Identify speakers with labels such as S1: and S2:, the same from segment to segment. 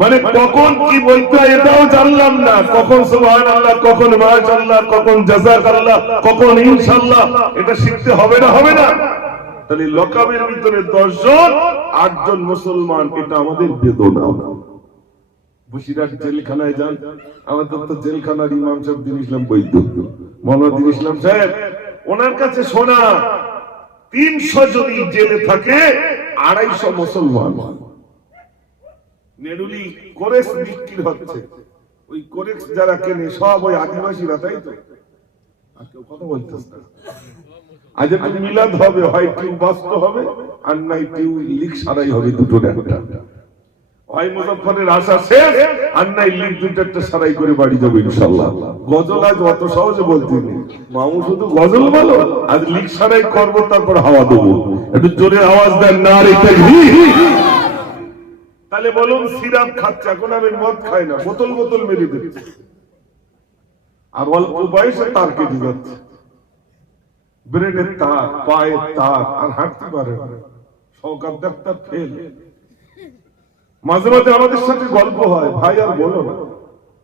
S1: মানে কখন কি বলতে এটাও জানলাম না। কখন সুবহান আল্লাহ কখন মাশাআল্লাহ, কখন জাযাক আল্লাহ কখন ইনশাআল্লাহ, এটা শিখতে হবে না হবে না। তাহলে লকাবের ভিতরে দশজন, আটজন মুসলমান, এটা আমাদের বেদনা। জেলখানায় যান তো জেলখানার ইমাম সাহেব দিন ইসলাম বৈদ্য। মৌলানা দিন ইসলাম সাহেব, ওনার কাছে শোনা, তিনশো যদি জেলে থাকে, আড়াইশো মুসলমান। কোরেস বিক্রি হচ্ছে। ওই যারা কেনে, সব ওই আদিবাসীরা, তাই তো? আর কেউ কথা বলতেছ না। আজ মিলাদ হবে, হয় বাস্ত হবে, আর নাই সারাই হবে দুটো হয় মুজফরের আশা শেষ, আর নাই দুটো সারাই করে বাড়ি ইনশাল্লাহ। গজল আজ অত সহজে বলতে নেই। মামু শুধু গজল বলো আজ লিক সারাই করব, তারপর হাওয়া দেবো। একটু জোরে আওয়াজ দেন না রে তাহলে বলুন, সিরাপ খাচ্ছে, এখন আমি মদ খাই না, বোতল বোতল মেরে দিচ্ছে আর অল্প বয়সে তার কেটে যাচ্ছে। ব্রেনের তার, পায়ের তার, আর হাঁটতে পারে। Doctor fail. মাঝে মাঝে আমাদের সাথে গল্প হয়, ভাই আর বলো না।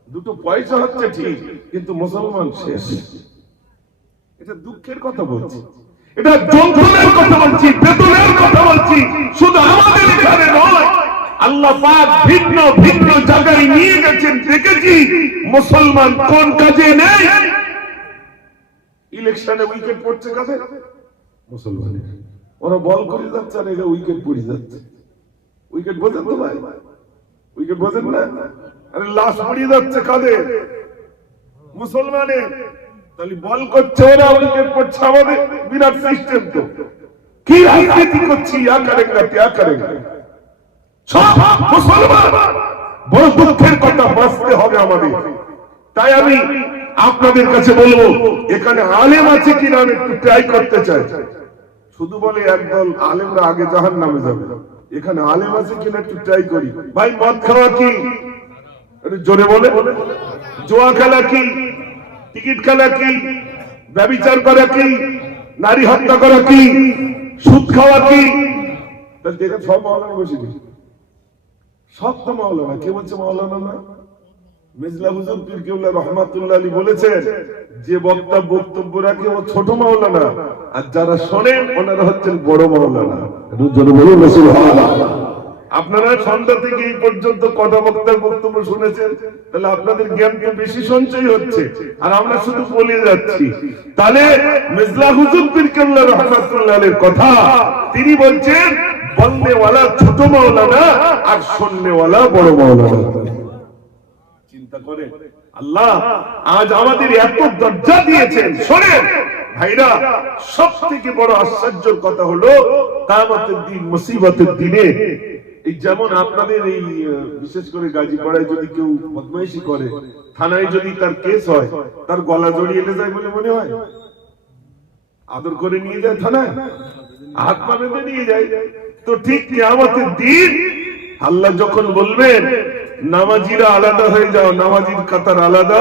S1: দুটো পয়সা হচ্ছে ঠিক, কিন্তু মুসলমান শেষ। এটা দুঃখের কথা বলছি। এটা যন্ত্রণার কথা বলছি বেতনের কথা বলছি। শুধু আমাদের এখানে নয় উইকেট উইকেট আরে যাচ্ছে মুসলমানের। তাহলে বল করছে ওরা বিরাট সিস্টেম তো। কি রাজনীতি করছি? করেন না ত্যাগ করেন সব মুসলমান। বড় দুঃখের কথা বাঁচতে হবে আমাদের। তাই আমি আপনাদের কাছে বলব, এখানে আলেম আছে কিনা আমি একটু ট্রাই করতে চাই। শুধু বলে একদল আলেমরা আগে জাহান নামে যাবে। এখানে আলেম আছে কিনা একটু ট্রাই করি। ভাই, মদ খাওয়া কি? জোরে বলে। জোয়া খেলা কি? টিকিট খেলা কি? ব্যবিচার করা কি? নারী হত্যা করা কি? সুদ খাওয়া কি? সব বসে সব তো মাওলানা। কে বলছে মাওলানা না? মিজলা হুজুর পীর কেবলা রহমাতুল্লাহ আলী বলেছেন, যে বক্তা বক্তব্য রাখে ও ছোট মাওলানা, আর যারা শোনেন, ওনারা হচ্ছেন বড় মাওলানা। একটু বলে বলুন, সুবহানাল্লাহ। আপনারা সন্ধ্যা থেকে এই পর্যন্ত কটা বক্তার বক্তব্য শুনেছেন, তাহলে আপনাদের জ্ঞান তো বেশি সঞ্চয় হচ্ছে। আর আমরা শুধু বলে যাচ্ছি। তাহলে মিজলা হুজুর পীর কেবলা রহমাতুল্লাহ কথা, তিনি বলছেন ছোট মাওলানা আর বড় মাওলানা। চিন্তা করে আল্লাহ আজ আমাদের এত দরজা দিয়েছেন। শোনেন, ভাইরা সব থেকে বড় আশ্চর্যের কথা হলো কামতের দিন, মুসিবতের দিনে যেমন আপনাদের এই বিশেষ করে গাজীপাড়ায় যদি কেউ বদমাইশি করে থানায় যদি তার কেস হয় তার গলা জড়িয়ে যায় বলে মনে হয়? আদর করে নিয়ে যায় থানায়? হাত পা বেঁধে নিয়ে যায়? তো ঠিক কেয়ামতের দিন আল্লাহ যখন বলবেন নামাজিরা আলাদা হয়ে যাও নামাজির কাতার আলাদা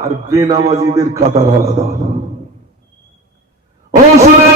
S1: আর বেনামাজিদের কাতার আলাদা। ও আমার,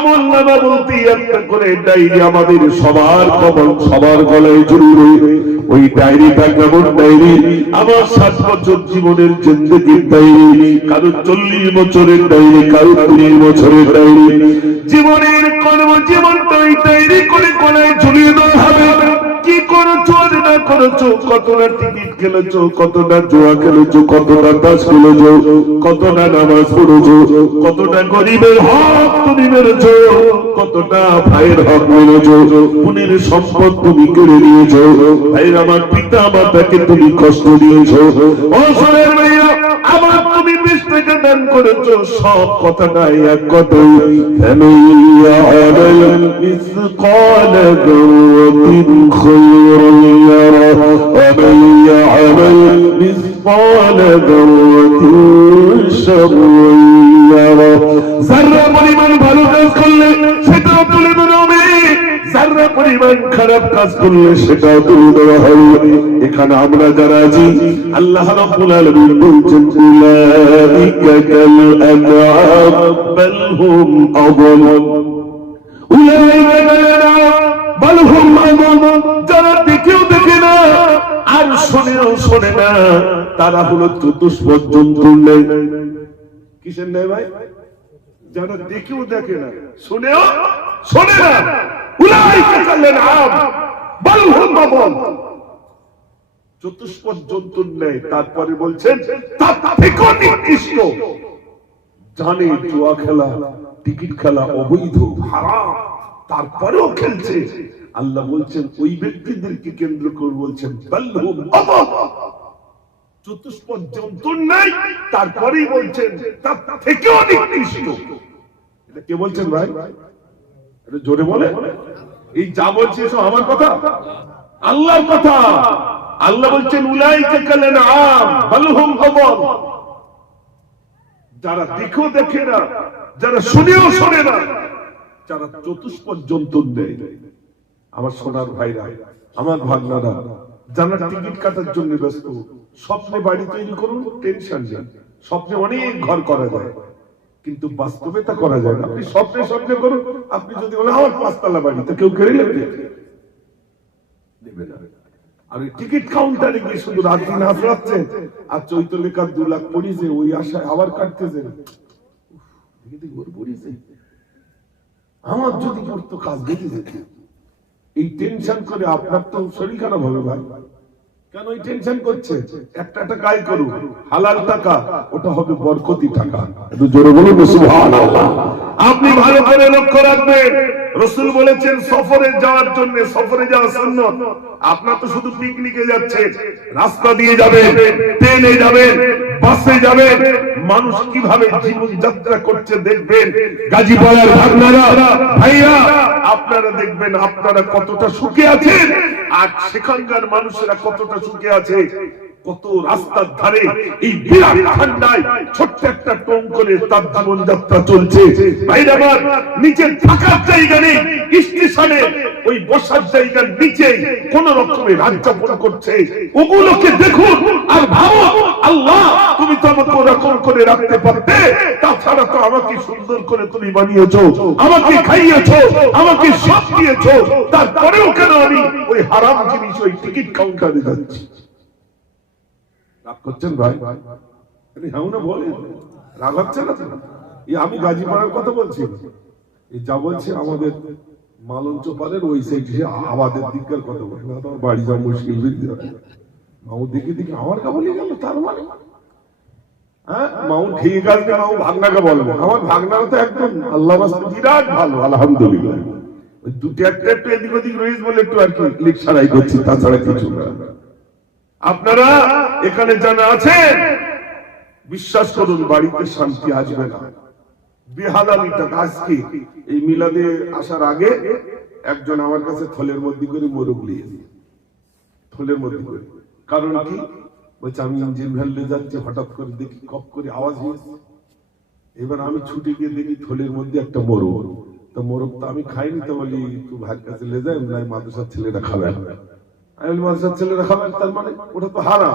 S1: আমল নামা বলতে একটা করে ডায়েরি আমাদের সবার কবল সবার গলায় জরুরি ওই ডায়েরিটা কেমন ডায়েরি? আমার সাত বছর জীবনের জিন্দগির ডায়েরি কারও চল্লিশ বছরের ডায়েরি কারও তিরিশ বছরের ডায়েরি। জীবনের কর্ম জীবনটা ওই ডায়েরি করে গলায় ঝুলিয়ে দেওয়া হবে। কি করছ? আর না করেছ? কতটা টিকিট খেলেছো? কতটা জোয়া খেলেছো? কতটা তাস খেলেছো? কতটা নামাজ পড়েছো? কতটা গরিবের হক তুমি মেরেছো? কতটা ভাইয়ের হক মেরেছো? পুনের সম্পদ তুমি কেড়ে নিয়েছো? ভাইয়ের আমার পিতা মাতাকে তুমি কষ্ট দিয়েছ? ও সোনের ভাইয়া আমার তুমি বিশ টাকা দান করেছো সব কথাটাই এক কথাই ফামাইয়া আলাল মিসকাল যারাতিন খায়রান ইয়ারা ومن يعمل مثقال ذرة شرا يره যারা পরিমাণ ভালো কাজ করলে যারা পরিমাণ খারাপ কাজ করলে সেটাও তুলে ধরা হবে এখানে আমরা যারা আছি, আল্লাহ আলামিন বলছেন আনআম বাল হুম আনআম বাল হুম যারা দেখেও দেখে না, আর শোনেও শোনে না, তারা হলো চতুষ্পদ জন্তুর নেই কিসের নেই ভাই? যারা দেখেও দেখে না, শুনেও শোনে না। চতুষ্পদ জন্তুর নেই তারপরে বলছেন নিকৃষ্ট জানে জুয়া খেলা টিকিট খেলা অবৈধ। হারাম। তারপরেও খেলছে। আল্লাহ বলছেন ওই ব্যক্তিদেরকে কেন্দ্র করে বলছেন চতুষ্পদ জন্তুর নাই তারপরেই বলছেন তার থেকেও নিকৃষ্ট এটা কে বলছেন ভাই? এটা জোরে বলে এই যা বলছি সব আমার কথা? আল্লাহর কথা? আল্লাহ বলছেন, উলাইকা যারা দেখেও দেখে না, যারা শুনেও শোনে না, যারা চতুষ্পদ জন্তুর নেই। আমার সোনার ভাইরা, আমার ভাগনারা, যারা টিকিট কাটার জন্য ব্যস্ত, স্বপ্নে বাড়ি তৈরি করুন, টেনশন নেই। স্বপ্নে অনেক ঘর করা যায়। কিন্তু বাস্তবে তা করা যায় না। আপনি স্বপ্নে স্বপ্নে করুন, আপনি যদি বলেন, আমার পাঁচতলা বাড়ি তো কেউ কেড়ে নেবে? আর টিকিট কাউন্টারে গিয়ে শুধু রাত দিন আর দু লাখ পড়িয়েছে ওই আশায় আবার কাটতেছে আমার যদি পড়তো, কাজ এই টেনশন করে আপনার তো শরীর খারাপ হবে ভাই। কেন ওই টেনশন করছে? একটা করু, হালাল টাকা, ওটা হবে বরকতি টাকা। একটু জোরে বলুন সুবহানাল্লাহ। আপনি ভালো করে লক্ষ্য রাখবেন, রসুল বলেছেন, সফরে যাওয়ার জন্য, সফরে যাওয়া আপনার তো শুধু পিকনিকে যাচ্ছে, রাস্তা দিয়ে যাবেন ট্রেনে যাবেন বাসে যাবেন মানুষ কীভাবে জীবন যাত্রা করছে দেখবেন? গাজীপাড়ার ভাগনারা ভাইয়া আপনারা দেখবেন আপনারা কতটা সুখে আছেন, আর সেখানকার মানুষেরা কতটা সুখে আছে। কত রাস্তার ধারে এই বিরাট ঠান্ডায় একটা টোং করে তার জীবন যাত্রা চলছে। ভাইরা আমার নিচে থাকার জায়গা নেই, স্টেশনে। ওই বসার জায়গার নিচে কোন রকমের রাজ্যাপন করছে। ওগুলোকে দেখুন আর ভাবো আল্লাহ, তুমি তো আমাকে ওরকম করে রাখতে পারতে। তাছাড়া তো আমাকে সুন্দর করে তুমি বানিয়েছো, আমাকে খাইয়েছো, আমাকে সব দিয়েছ। তারপরেও কেন আমি ওই হারাম জিনিস, ওই টিকিট কাউন্টারে যাচ্ছি? রাগ করছেন ভাই? হ্যাঁ না বলে রাগ হচ্ছে না আমি গাজীপাড়ার কথা বলছি। যা বলছে আমাদের মালঞ্চ পারের ওই সাইড আমাদের দিককার কথা বলছে। বাড়ি যাওয়া মুশকিল দেখে দেখে আমার গেল, তার মানে? হ্যাঁ ঠিক আছে একদম আল্লাহ ভালো ওই একটা এদিক ওদিক বলে একটু তাছাড়া কিছু না। আপনারা এখানে জানা আছেন বিশ্বাস করুন, বাড়িতে শান্তি আসবে না। আজকে এই মিলাদে আসার আগে একজন আমার কাছে থলের মধ্যে করে মোরগ নিয়েছে থলের মধ্যে করে। কারণ কি? বলছে, আমি ইঞ্জিন যাচ্ছি, হঠাৎ করে দেখি কপ করে আওয়াজ হয়েছে। এবার আমি ছুটে গিয়ে দেখি থলের মধ্যে একটা মোরগ তো মোরগ তো আমি খাইনি, তো বলি তুই ভাইয়ের কাছে লে যাই মাদ্রাসার ছেলেরা খাবে আমি মাদ্রাসার ছেলেরা খাবে তার মানে ওটা তো হারাম।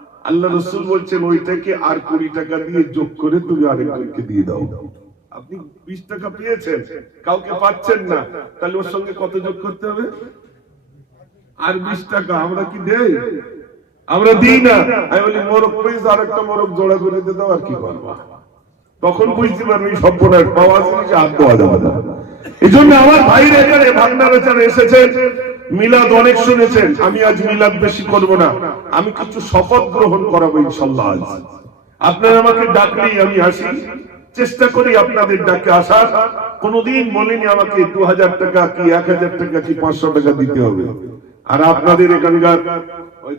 S1: আল্লাহ রসুল বলছেন, ওইটাকে আর কুড়ি টাকা দিয়ে যোগ করে তুমি আরেকজনকে দিয়ে দাও। আপনি বিশ টাকা পেয়েছেন, কাউকে পাচ্ছেন না। তাহলে ওর সঙ্গে কত যোগ করতে হবে? আর বিশ টাকা, আমরা কি দেই? আমরা দিই না। আমি বলি, মোরগ পেয়েছি আর একটা মোরগ জোড়া করে দিতে দাও, আর কি করবা? তখন বুঝতে পারবে এই সভ্যনাশ পাওয়া জিনিসে হাত দেওয়া যাবে না। এই জন্য আমার ভাইরা এখানে ভান্ডারাচারে এসেছেন মিলাদ অনেক শুনেছেন, আমি আজ মিলাদ বেশি করব না। আমি কিছু শপথ গ্রহণ করাবো ইনশাল্লাহ আজ। আপনারা আমাকে ডাকলেই আমি আসি। চেষ্টা করি আপনাদের ডাকে আসার। কোনদিন বলেনি আমাকে দু হাজার টাকা কি এক হাজার টাকা কি পাঁচশো টাকা দিতে হবে। আর আপনাদের এখানকার